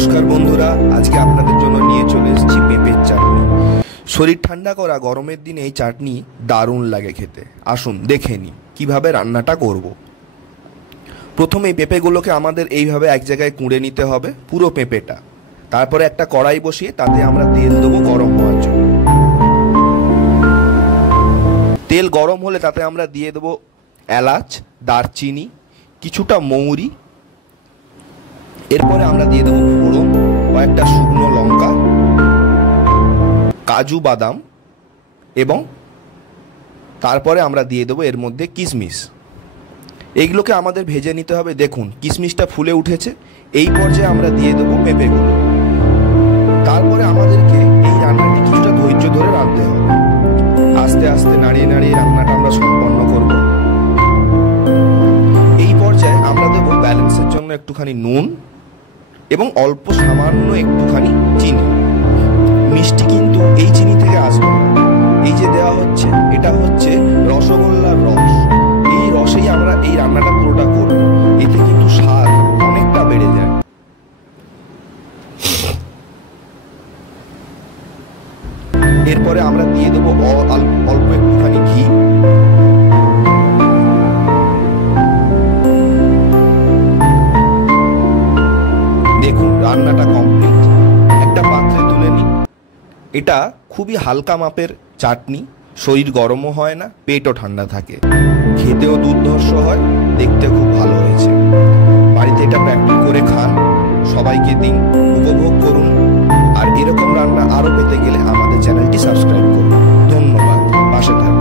নমস্কার বন্ধুরা, আজকে আপনাদের জন্য নিয়ে চলে এসেছি পেঁপের চাটনি। শরীর ঠান্ডা করা গরমের দিনে এই চাটনি দারুণ লাগে খেতে। আসুন দেখে নিই কীভাবে রান্নাটা করব। প্রথমে পেঁপেগুলোকে আমাদের এইভাবে এক জায়গায় কুঁড়ে নিতে হবে, পুরো পেঁপেটা। তারপরে একটা কড়াই বসিয়ে তাতে আমরা তেল দেবো গরম হওয়ার জন্য। তেল গরম হলে তাতে আমরা দিয়ে দেবো এলাচ, দারচিনি, কিছুটা মৌরি, এরপরে আমরা দিয়ে দেবো ফোড়ন, কয়েকটা শুকনো লঙ্কা, কাজু বাদাম, এবং তারপরে আমরা দিয়ে দেবো এর মধ্যে কিশমিশ। এইগুলোকে আমাদের ভেজে নিতে হবে। দেখুন কিশমিশটা ফুলে উঠেছে। এই পর্যায়ে আমরা দিয়ে দেবো পেঁপেগুলো। তারপরে আমাদেরকে এই রান্নাটি কিছুটা ধৈর্য ধরে রাঁধতে হবে। আস্তে আস্তে নাড়িয়ে নাড়িয়ে রান্নাটা আমরা সম্পন্ন করব। এই পর্যায়ে আমরা দেবো ব্যালেন্সের জন্য একটুখানি নুন এবং অল্প সামান্য একটুখানি চিনি। মিষ্টি কিন্তু এই চিনি থেকে আসবে না। এই যে দেওয়া হচ্ছে, এটা হচ্ছে রসগোল্লার রস। এই রসেই আমরা এই রান্নাটা পুরোটা করব। এতে কিন্তু স্বাদ অনেকটা বেড়ে যায়। এরপরে আমরা দিয়ে দেবো অল্প একটুখানি ঘি। দেখুন রান্নাটা কমপ্লিট। একটা পাত্রে তুলে নিই। এটা খুবই হালকা মাপের চাটনি, শরীর গরমও হয় না, পেটও ঠান্ডা থাকে, খেতেও দুর্ধর্ষ হয়, দেখতে খুব ভালো হয়েছে। বাড়িতে এটা প্র্যাকটিস করে খান, সবাইকে দিন, উপভোগ করুন। আর এরকম রান্না আরও পেতে গেলে আমাদের চ্যানেলটি সাবস্ক্রাইব করুন। ধন্যবাদ, পাশে থাকুন।